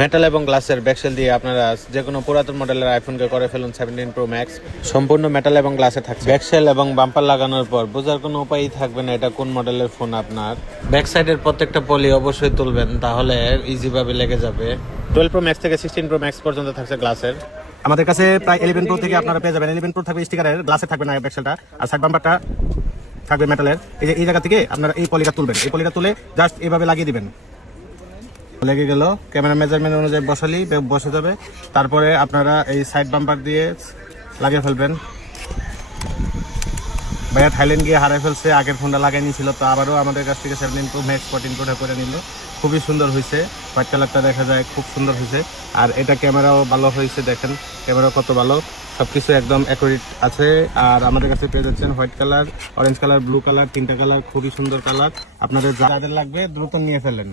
Metal এবং গ্লাসের back shell দিয়ে আপনারা যে কোনো পুরাতন মডেলের আইফোনকে করে ফেলুন 17 প্রো ম্যাক্স। সম্পূর্ণ মেটাল এবং গ্লাসে থাকছে। ব্যাকশেল এবং বাম্পার লাগানোর পর বোঝার কোনো উপায়ই থাকবে না এটা কোন মডেলের ফোন আপনার। ব্যাক সাইডের প্রত্যেকটা পলি অবশ্যই তুলবেন, তাহলে ইজিভাবে লেগে যাবে। 12 প্রো ম্যাক্স থেকে 16 প্রো ম্যাক্স পর্যন্ত থাকছে গ্লাসের। আমাদের কাছে প্রায় 11 প্রো থেকে আপনারা পেয়ে যাবেন। 11 প্রো থাকবে স্টিকারের, গ্লাসে থাকবে না ব্যাকশেলটা, আর সাইড বাম্পারটা থাকবে মেটালের। এই যে এই জায়গা থেকে আপনারা এই পলিটা তুলবেন, এই পলিটা তুলে জাস্ট এইভাবে লাগিয়ে দিবেন। লেগে গেল, ক্যামেরা মেজারমেন্ট অনুযায়ী বসালেই বসে যাবে। তারপরে আপনারা এই সাইড বাম্পার দিয়ে লাগিয়ে ফেলবেন। ভাইয়া থাইল্যান্ড গিয়ে হারাই ফেলছে, আগের ফোনটা লাগাই নিয়েছিল, তো আবারও আমাদের কাছ থেকে 17 প্রো ম্যাক্স 14 প্রোটা করে নিল। খুবই সুন্দর হয়েছে, হোয়াইট কালারটা দেখা যায় খুব সুন্দর হয়েছে। আর এটা ক্যামেরাও ভালো হয়েছে, দেখেন ক্যামেরা কত ভালো, সবকিছু একদম অ্যাকুরেট আছে। আর আমাদের কাছে পেয়ে যাচ্ছেন white colour, orange colour, blue colour, তিনটা কালার, খুবই সুন্দর কালার। আপনাদের যাদের লাগবে দ্রুত নিয়ে ফেলেন।